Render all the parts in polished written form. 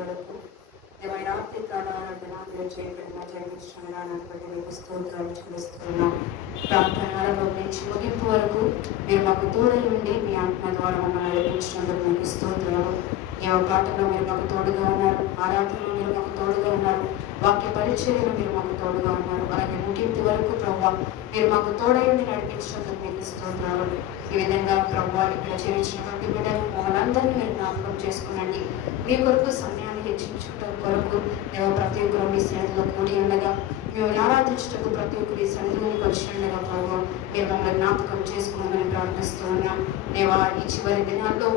వరకు దేవా రాత్రి కాలాల దినాల్లో చేయబడిన జరిగించడానికి మీకు స్తోత్రాలు చెల్లిస్తున్నాం. ప్రార్థన ఆరంభం నుంచి ముగింపు వరకు మీరు మాకు తోడు నుండి మీ ఆత్మ ద్వారా మమ్మల్ని నడిపించినందుకు మీకు స్తోత్రాలు. ఈ పాటలో మీరు మాకు తోడుగా ఉన్నారు, ఆరాధనలో మీరు మాకు తోడుగా ఉన్నారు, వాక్య పరిచర్యలో మీరు మాకు తోడుగా ఉన్నారు. అలాగే ముగింపు వరకు ప్రభావ మీరు మాకు తోడైంది నడిపించినందుకు మీకు స్తోత్రాలు. ఈ విధంగా ప్రభావ ఇక్కడ జీవించినటువంటి బిడ్డలు మమ్మల్ని అందరినీ మీరు జ్ఞాపకం చేసుకునండి. మీ కొరకు సమయాన్ని హెచ్చించడం కొరకు దేవ ప్రతి ఒక్కరు మీ సన్నిధిలో కూడి ఉండగా మేము ఆరాధించటకు ప్రతి ఒక్కరి సన్నిధిలోకి వచ్చిండగా ప్రభావ మీరు మమ్మల్ని జ్ఞాపకం చేసుకోమని ప్రార్థిస్తూ ఉన్నాం. దేవా ఈ చివరి దినాల్లో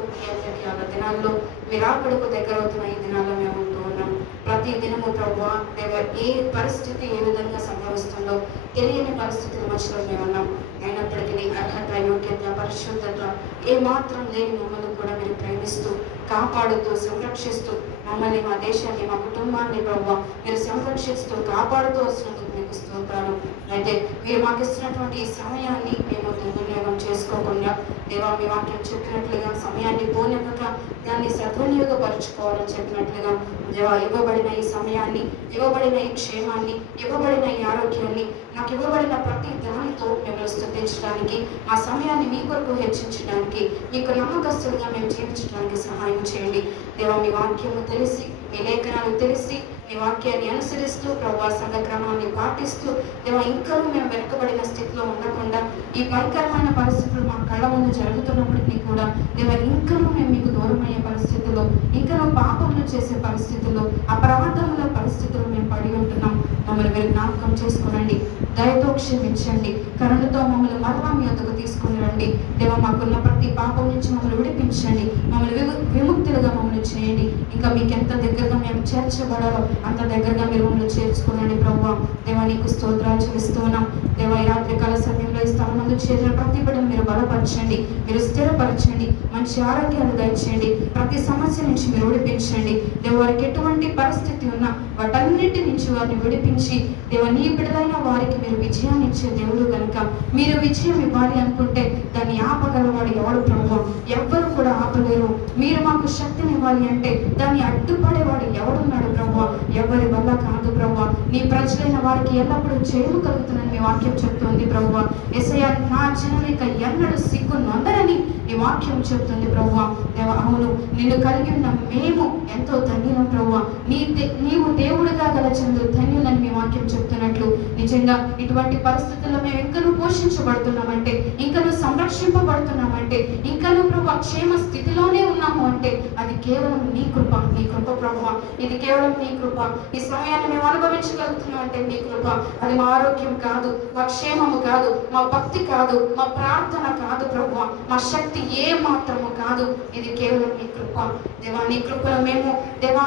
దినాల్లో మీరు అక్కడకు దగ్గర అవుతున్న ఈ దినాల్లో మేము ఉంటూ ఉన్నాం. ప్రతి దినము ప్రభావ దేవ ఏ పరిస్థితి ఏ విధంగా సంభవిస్తుందో తెలియని పరిస్థితుల మధ్యలో మేము ఉన్నాం. అయినప్పటికీ అర్హత, యోగ్యత, పరిశుద్ధత ఏ మాత్రం లేని మమ్మల్ని కూడా మీరు ప్రేమిస్తూ కాపాడుతూ సంరక్షిస్తూ మమ్మల్ని, మా దేశాన్ని, మా కుటుంబాన్ని ప్రభావ మీరు సంరక్షిస్తూ కాపాడుతూ వస్తున్నందుకు మీకు స్తోత్రాలు. అయితే మీరు మాకు ఇస్తున్నటువంటి ఈ సమయాన్ని మేము దుర్వినియోగం చేసుకోకుండా దేవా మీ వాక్యం చెప్పినట్లుగా సమయాన్ని పోనివ్వక దాన్ని సద్వినియోగపరుచుకోవాలని చెప్పినట్లుగా దేవా ఇవ్వబడిన ఈ సమయాన్ని, ఇవ్వబడిన ఈ క్షేమాన్ని, ఇవ్వబడిన ఈ ఆరోగ్యాన్ని, నాకు ఇవ్వబడిన ప్రతి దానితో మిమ్మల్ని స్తుతించడానికి, మా సమయాన్ని మీ కొరకు హెచ్చించడానికి, మీకు నమ్మకస్తులుగా మేము జీవించడానికి సహాయం చేయండి. దేవా మీ వాక్యము తెలిసి, మీ లేఖనాలు తెలిసి, మీ వాక్యాన్ని అనుసరిస్తూ ప్రభావ సంఘ క్రమాన్ని పాటిస్తూ దేవా ఇంకా మేము వెనుకబడిన స్థితిలో ఉండకుండా ఈ భయంకరమైన పరిస్థితులు మా కళ్ళ ముందు జరుగుతున్నప్పటికీ కూడా దేవా ఇంకా మేము మీకు దూరం అయ్యే పరిస్థితుల్లో, ఇంకా పాపములు చేసే పరిస్థితుల్లో, అపరాధముల పరిస్థితుల్లో మేము పడి ఉంటున్నాం. మమ్మల్ని మీరు జ్ఞాపకం చేసుకోనండి, దయతో క్షమించండి, కరుణతో మమ్మల్ని మరలా మీ వద్దకు తీసుకుని రండి. దేవా మాకున్న ప్రతి పాపం నుంచి మమ్మల్ని విడిపించండి, మమ్మల్ని విముక్తులుగా మమ్మల్ని చేయండి. ఇంకా మీకు ఎంత దగ్గరగా మేము చేర్చబడాలో అంత దగ్గరగా మీరు మమ్మల్ని చేర్చుకునండి ప్రభువా. దేవా నీకు స్తోత్రాలు చెల్లిస్తూ ఉన్నాం. దేవా ఈ రాత్రికాల సమయంలో ఈ స్థలం ముందు చేరిన ప్రతి బిడ్డను మీరు బలపరచండి, మీరు స్థిరపరచండి, మంచి ఆరోగ్యాలు దయచేయండి, ప్రతి సమస్య నుంచి మీరు విడిపించండి. దేవ వారికి ఎటువంటి పరిస్థితి ఉన్నా వాటన్నిటి నుంచి వారిని విడిపించి దేవ నీ బిడ్డలైన వారికి మీరు విజయాన్ని ఇచ్చే దేవుడు కనుక మీరు విజయం ఇవ్వాలి అనుకుంటే దాన్ని ఆపగలవాడు ఎవడు ప్రభువా? ఎవ్వరు కూడా ఆపలేరు. మీరు మాకు శక్తిని ఇవ్వాలి అంటే దాన్ని అడ్డుపడేవాడు ఎవడున్నాడు ప్రభువా? ఎవరి వల్ల కాదు ప్రభువా. నీ ప్రజలైన వారికి ఎల్లప్పుడూ జయము కలుగుతుందని మీ వాక్యం చెప్తుంది ప్రభువా. యేసయ్యా నా జనమిక ఎన్నడూ సిగ్గు నొందరని ఈ వాక్యం చెప్తుంది ప్రభువా. దేవ అవును, నిన్ను కలిగి ఉన్న మేము ఎంతో ధన్యులం ప్రభువా. నీవు దేవుడిగా గల చంద్రు ధన్యులని మీ వాక్యం చెప్తున్నట్లు నిజంగా ఇటువంటి పరిస్థితుల్లో మేము ఇంకనూ పోషించబడుతున్నామంటే, ఇంకనూ సంరక్షింపబడుతున్నామంటే, ఇంకనూ ప్రభు క్షేమ స్థితిలోనే ఉన్నాము అంటే అది కేవలం నీ కృప, నీ కృప ప్రభువా. ఇది కేవలం నీ కృప. ఈ సమయాన్ని మేము అనుభవించగలుగుతున్నాం అంటే నీ కృప. అది మా ఆరోగ్యం కాదు, మా క్షేమము కాదు, మా భక్తి కాదు, మా ప్రార్థన కాదు ప్రభువా, మా శక్తి ఏ మాత్రము కాదు. ఇది కేవలం నీ కృప. దేవా నీ కృపలో మేము దేవా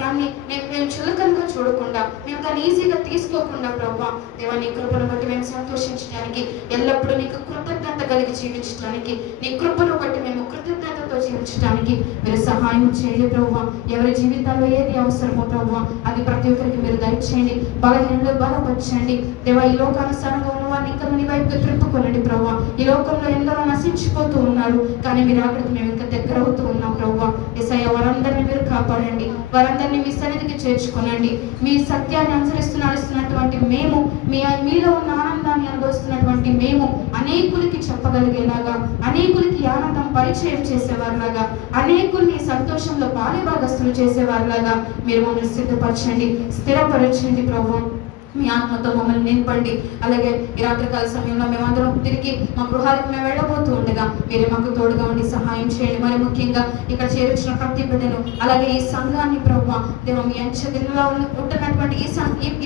దాన్ని మేము చులకనగా చూడకుండా, మేము దాన్ని ఈజీగా తీసుకోకుండా ప్రభువా దేవా నీ కృపను బట్టి మేము సంతోషించడానికి, ఎల్లప్పుడూ నీకు కృతజ్ఞత కలిగి జీవించడానికి, నీ కృపను బట్టి మేము కృతజ్ఞతతో జీవించడానికి మీరు సహాయం చేయండి ప్రభువా. ఎవరి జీవితాల్లో ఏది అవసరమో ప్రభువా అది ప్రతి ఒక్కరికి మీరు దయచేయండి. బలహీనలు బలపరచండి దేవా. ఈ లోకానుసారంగా ఉన్న వారిని ఇంకా నీ వైపుగా త్రిప్పుకోనండి ప్రభువా. ఈ లోకంలో ఎందరో నశించిపోతూ ఉన్నారు, కానీ మీరు అక్కడికి మేము ఇంకా దగ్గర అవుతూ ఉన్నాం ప్రభువా. యేసయ్య వారందరినీ మీరు కాపాడండి, వారందరినీ మీ సన్నిధికి చేర్చుకోనండి. మీ సత్యాన్ని అనుసరిస్తూ నడుస్తున్నటువంటి మేము, మీలో ఉన్న ఆనందాన్ని అనుభవిస్తున్నటువంటి మేము అనేకులకి చెప్పగలిగేలాగా, అనేకులకి ఆనందం పరిచయం చేసేవారిలాగా, అనేకుల్ని సంతోషంలో పాలిభాగస్తులు చేసేవారిలాగా మీరు మమ్మల్ని సిద్ధపరచండి, స్థిరపరచండి ప్రభువా. మీ ఆత్మతో మమ్మల్ని నింపండి. అలాగే ఈ రాత్రికాల సమయంలో మేమందరం తిరిగి మా గృహాలకు మేము వెళ్ళబోతూ ఉండగా మీరే మాకు తోడుగా ఉండి సహాయం చేయండి. మరి ముఖ్యంగా ఇక్కడ చేర్చిన ప్రతి బిడ్డను, అలాగే ఈ సంఘాన్ని ప్రభువా దేవ మీ అంచెదిలో ఉంటున్నటువంటి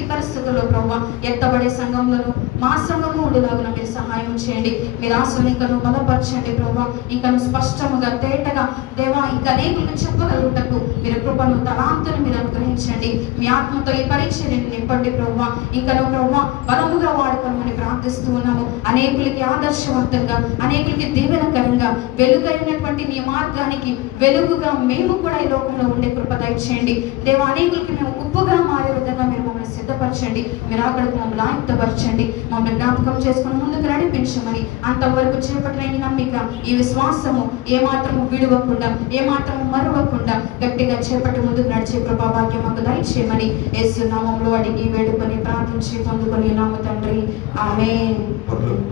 ఈ పరిస్థితుల్లో ప్రభువా ఎత్తబడే సంఘంలోను మా సంఘము ఉండేలాగా మీరు సహాయం చేయండి. మీరు ఆశలు ఇంకను బలపరచండి ప్రభువా. ఇంకను స్పష్టముగా తేటగా దేవా ఇంకా అనేకులకు చెప్పగలుగుటకు మీరు కృపను తలాంతులు మీరు అనుగ్రహించండి. మీ ఆత్మతో ఈ పరిచర్యను నింపండి ప్రభువా. ఇంకా ప్రభువా బలముగా వాడుకోమని ప్రార్థిస్తూ ఉన్నాము. అనేకులకి ఆదర్శవంతంగా, అనేకులకి దీవెనకరంగా, వెలుగైనటువంటి నీ మార్గానికి వెలుగుగా మేము కూడా ఈ లోకంలో ఉండే కృప దయచేయండి దేవా. అనేకులకి మేము ఉప్పుగా మారే విధంగా మీరు మమ్మల్ని సిద్ధపరచండి. మీరు అక్కడికి మమ్మల్ని ఆయుక్తపరచండి. మమ్మల్ని జ్ఞాపకం చేసుకుని ముందుకు నడిపించమని, అంతవరకు చేపట్టిన నమ్మిక, ఈ విశ్వాసము ఏమాత్రము విడవకుండా, ఏమాత్రము మరువకుండా గట్టిగా చేపట్టి ముందుకు నడిచే కృపాభాగ్యం మాకు దయచేయమని యేసు నామములో అడిగి వేడుకొని ప్రార్థించి పొందుకొని నామ తండ్రి. ఆమేన్.